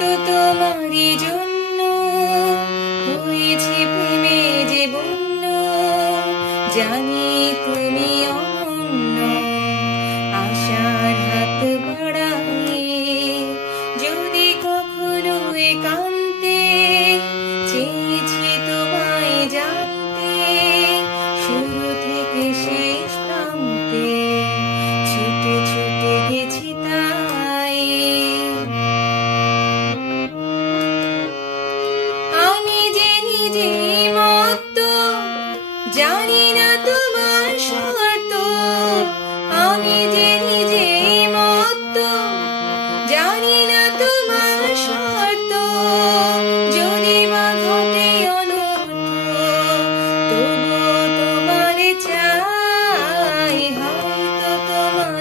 তো তোমারই জন্য হয়েছি প্রেমে যে বন্য, জানি তুমি অনন্য। আশার হাত বাড়াই যদি কখনো একান্তে, চেয়েছি তোমায় জানতে শুরু থেকে শেষ প্রান্তে, ছুটে ছুটে গেছি তাই। আমি যে নিজেই মত্ত, জানি না তোমার শর্ত। আমি যে